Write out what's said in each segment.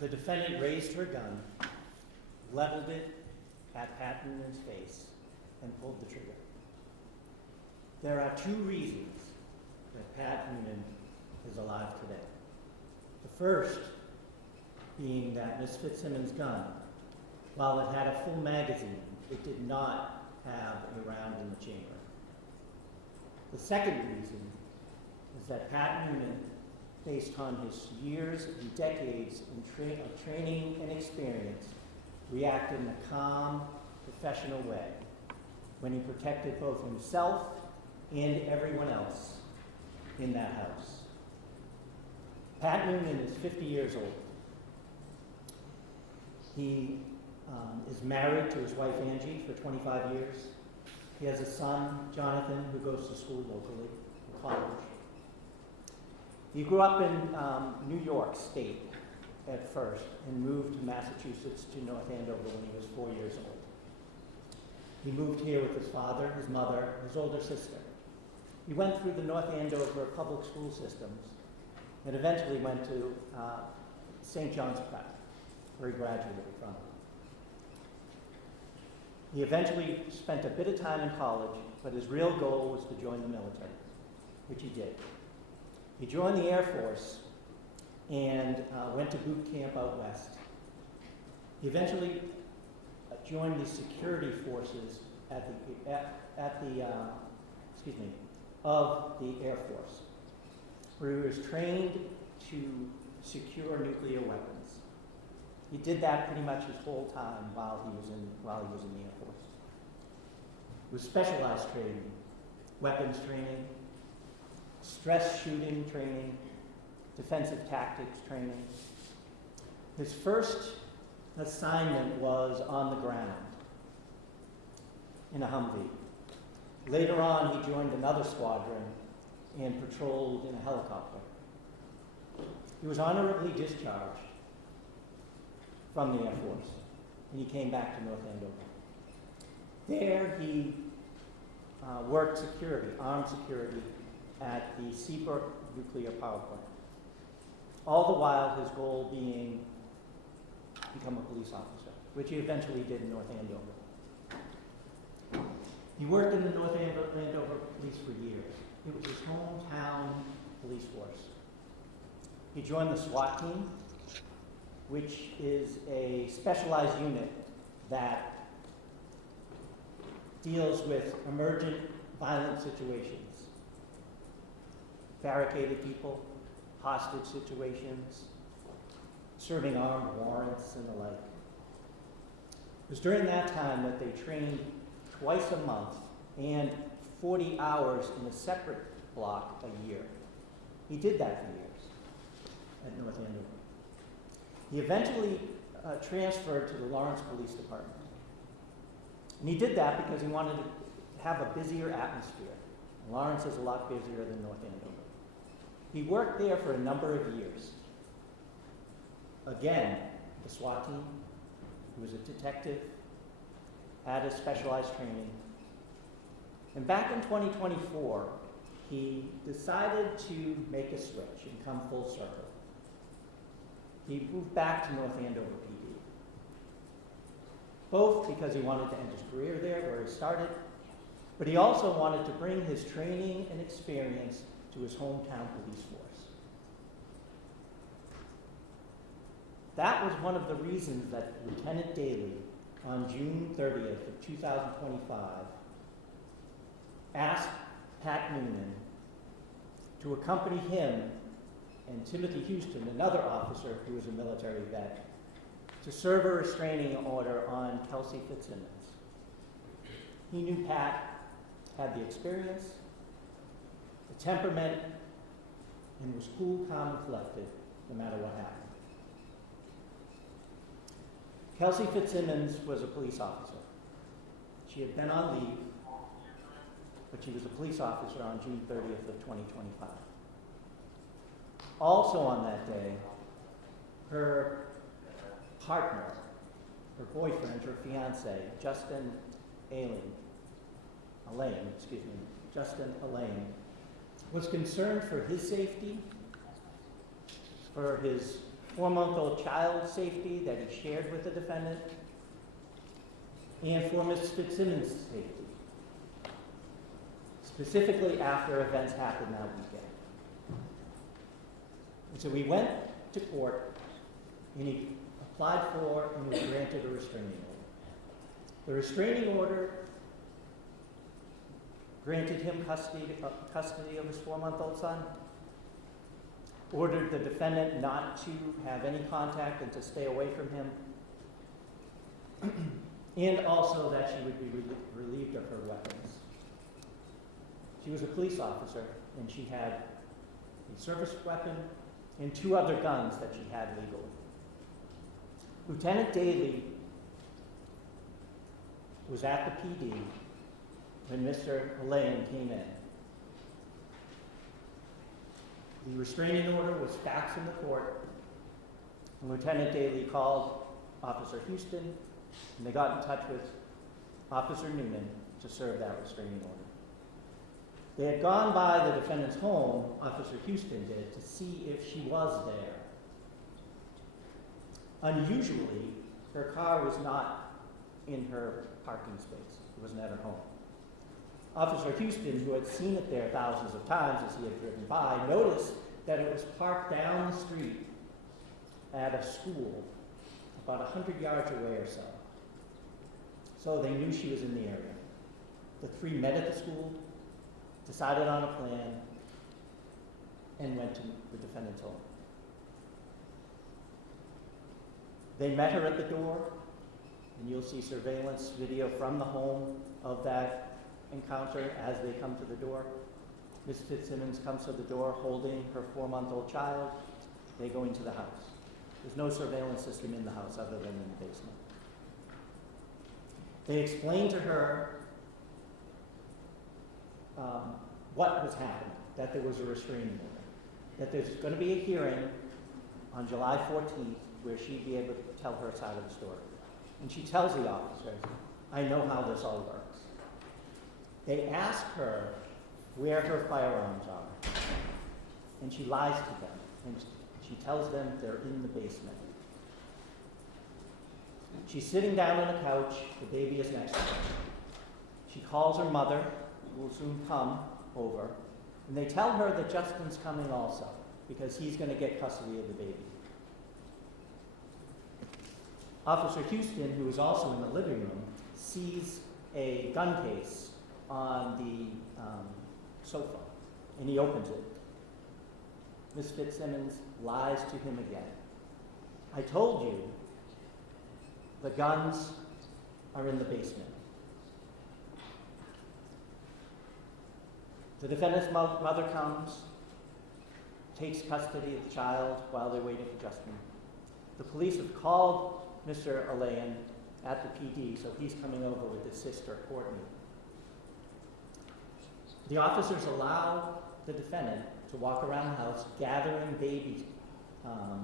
the defendant raised her gun, leveled it at Pat Noonan's face, and pulled the trigger. There are two reasons that Pat Noonan is alive today. The first being that Ms. Fitzsimmons' gun, while it had a full magazine, it did not have a round in the chamber. The second reason is that Pat Noonan, based on his years and decades of training and experience, reacted in a calm, professional way when he protected both himself and everyone else in that house. Pat Noonan is 50 years old. He is married to his wife Angie for 25 years. He has a son, Jonathan, who goes to school locally, college. He grew up in New York State at first and moved to Massachusetts to North Andover when he was 4 years old. He moved here with his father, his mother, his older sister. He went through the North Andover public school systems and eventually went to St. John's Prep, where he graduated from. He eventually spent a bit of time in college, but his real goal was to join the military, which he did. He joined the Air Force and went to boot camp out west. He eventually joined the security forces of the Air Force, where he was trained to secure nuclear weapons. He did that pretty much his whole time while he was in the Air Force. It was specialized training, weapons training, stress shooting training, defensive tactics training. His first assignment was on the ground in a Humvee. Later on, he joined another squadron and patrolled in a helicopter. He was honorably discharged from the Air Force, and he came back to North Andover. There he worked security, armed security, at the Seabrook nuclear power plant. All the while, his goal being to become a police officer, which he eventually did in North Andover. He worked in the North Andover police for years. It was his hometown police force. He joined the SWAT team, which is a specialized unit that deals with emergent violent situations, barricaded people, hostage situations, serving armed warrants and the like. It was during that time that they trained twice a month and 40 hours in a separate block a year. He did that for years at North Andover. He eventually transferred to the Lawrence Police Department. And he did that because he wanted to have a busier atmosphere. Lawrence is a lot busier than North Andover. He worked there for a number of years. Again, the SWAT team, he was a detective, had a specialized training. And back in 2024, he decided to make a switch and come full circle. He moved back to North Andover PD, both because he wanted to end his career there where he started, but he also wanted to bring his training and experience to his hometown police force. That was one of the reasons that Lieutenant Daly, on June 30th of 2025, asked Pat Noonan to accompany him and Timothy Houston, another officer who was a military vet, to serve a restraining order on Kelsey Fitzsimmons. He knew Pat had the experience, the temperament, and was cool, calm, and collected no matter what happened. Kelsey Fitzsimmons was a police officer. She had been on leave, but she was a police officer on June 30th of 2025. Also on that day, her partner, her boyfriend, her fiance, Justin Allain, was concerned for his safety, for his 4-month-old child's safety that he shared with the defendant, and for Ms. Fitzsimmons' safety, specifically after events happened that weekend. And so we went to court, and he applied for and was granted a restraining order. The restraining order granted him custody of his 4-month-old son, ordered the defendant not to have any contact and to stay away from him, and also that she would be relieved of her weapons. She was a police officer, and she had a service weapon and 2 other guns that she had legally. Lieutenant Daly was at the PD when Mr. Elaine came in. The restraining order was faxed in the court, and Lieutenant Daly called Officer Houston, and they got in touch with Officer Newman to serve that restraining order. They had gone by the defendant's home, Officer Houston did, to see if she was there. Unusually, her car was not in her parking space. It wasn't at her home. Officer Houston, who had seen it there thousands of times as he had driven by, noticed that it was parked down the street at a school about 100 yards away or so. So they knew she was in the area. The 3 met at the school, decided on a plan, and went to the defendant's home. They met her at the door, and you'll see surveillance video from the home of that encounter as they come to the door. Ms. Fitzsimmons comes to the door holding her 4-month-old child. They go into the house. There's no surveillance system in the house other than in the basement. They explained to her what was happening, that there was a restraining order, that there's going to be a hearing on July 14th where she'd be able to tell her side of the story. And she tells the officers, I know how this all works. They ask her where her firearms are, and she lies to them, and she tells them they're in the basement. She's sitting down on a couch, the baby is next to her. She calls her mother, who will soon come over, and they tell her that Justin's coming also, because he's going to get custody of the baby. Officer Houston, who is also in the living room, sees a gun case on the sofa, and he opens it. Ms. Fitzsimmons lies to him again. I told you the guns are in the basement. The defendant's mother comes, takes custody of the child while they're waiting for Justin. The police have called Mr. Elaine at the PD, so he's coming over with his sister, Courtney. The officers allow the defendant to walk around the house gathering baby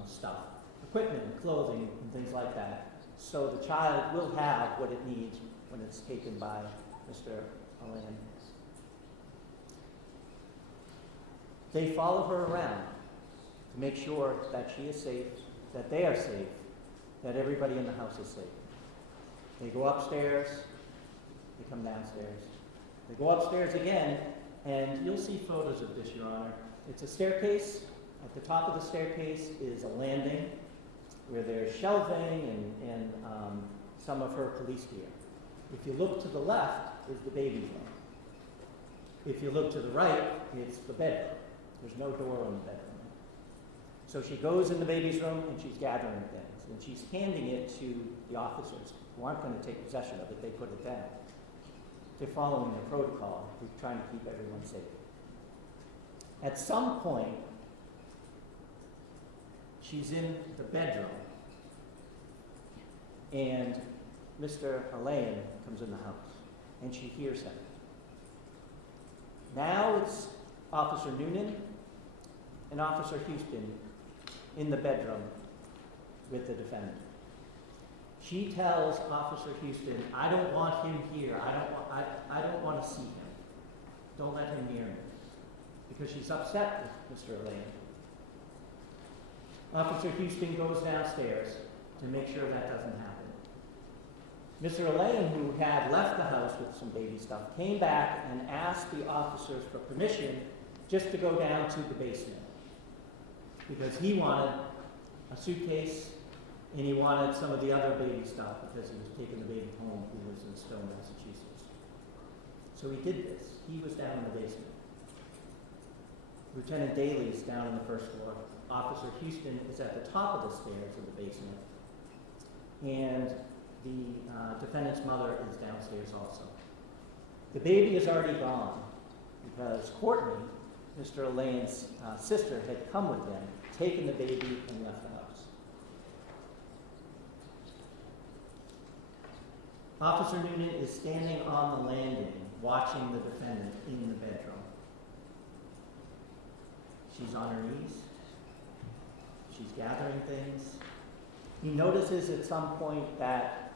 stuff, equipment, clothing, and things like that, so the child will have what it needs when it's taken by Mr. Elaine. They follow her around to make sure that she is safe, that they are safe, that everybody in the house is safe. They go upstairs, they come downstairs. They go upstairs again, and you'll see photos of this, Your Honor. It's a staircase. At the top of the staircase is a landing where there's shelving and some of her police gear. If you look to the left is the baby room. If you look to the right, it's the bedroom. There's no door on the bedroom. So she goes in the baby's room and she's gathering things, and she's handing it to the officers who aren't going to take possession of it. They put it down. They're following the protocol. They're trying to keep everyone safe. At some point, she's in the bedroom, and Mr. Elaine comes in the house, and she hears him. Now it's Officer Noonan and Officer Houston in the bedroom with the defendant. She tells Officer Houston, I don't want him here. I don't want to see him. Don't let him near me. Because she's upset with Mr. Elaine. Officer Houston goes downstairs to make sure that doesn't happen. Mr. Elaine, who had left the house with some baby stuff, came back and asked the officers for permission just to go down to the basement because he wanted a suitcase and he wanted some of the other baby stuff because he was taking the baby home who lives in Stone, Massachusetts. So he did this. He was down in the basement. Lieutenant Daly's down on the first floor. Officer Houston is at the top of the stairs of the basement. And the defendant's mother is downstairs also. The baby is already gone because Courtney, Mr. Elaine's sister, had come with them, taken the baby, and left the house. Officer Noonan is standing on the landing watching the defendant in the bedroom. She's on her knees. She's gathering things. He notices at some point that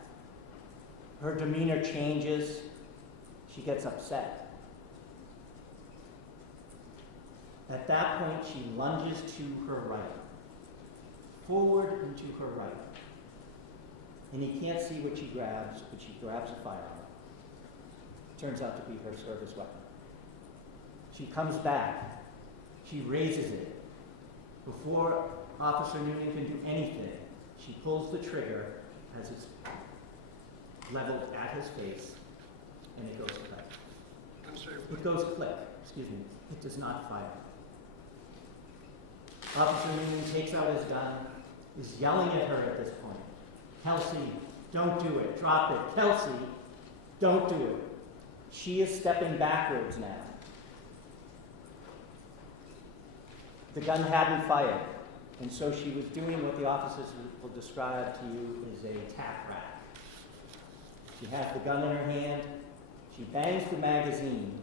her demeanor changes. She gets upset. At that point, she lunges to her right, forward and to her right. And he can't see what she grabs, but she grabs a firearm. Turns out to be her service weapon. She comes back. She raises it. Before Officer Noonan can do anything, she pulls the trigger as it's leveled at his face, and it goes click. I'm sorry. It goes click, excuse me. It does not fire. Officer Noonan takes out his gun, is yelling at her at this point. Kelsey, don't do it. Drop it. Kelsey, don't do it. She is stepping backwards now. The gun hadn't fired, and so she was doing what the officers will describe to you as a tack rack. She has the gun in her hand. She bangs the magazine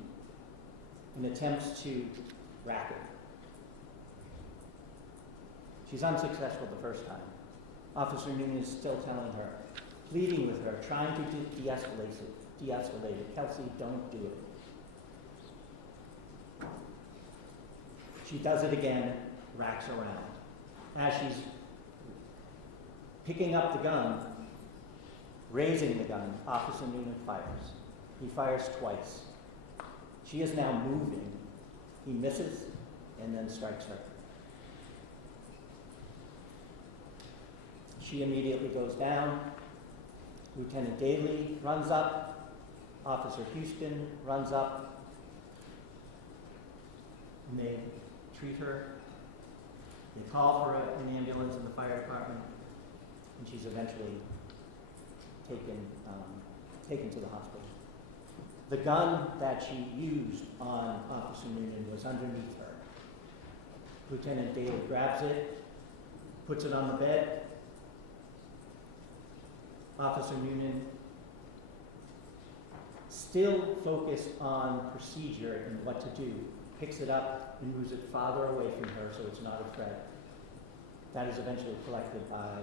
and attempts to rack it. She's unsuccessful the first time. Officer Noonan is still telling her, pleading with her, trying to de-escalate it. Kelsey, don't do it. She does it again, racks around. As she's picking up the gun, raising the gun, Officer Noonan fires. He fires twice. She is now moving. He misses and then strikes her. She immediately goes down. Lieutenant Daly runs up. Officer Houston runs up. And they treat her. They call for an ambulance in the fire department, and she's eventually taken to the hospital. The gun that she used on Officer Noonan was underneath her. Lieutenant Daly grabs it, puts it on the bed. Officer Noonan, still focused on procedure and what to do, picks it up and moves it farther away from her so it's not a threat. That is eventually collected by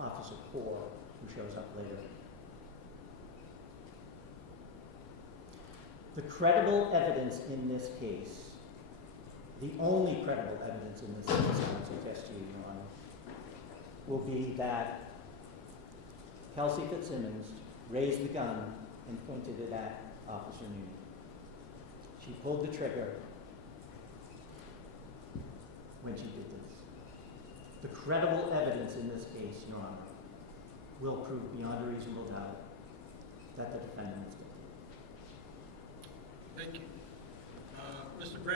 Officer Poor, who shows up later. The credible evidence in this case, the only credible evidence in this case, I would suggest to you, Your Honor, will be that Kelsey Fitzsimmons raised the gun and pointed it at Officer Noonan. She pulled the trigger when she did this. The credible evidence in this case, Your Honor, will prove beyond a reasonable doubt that the defendant is guilty. Thank you.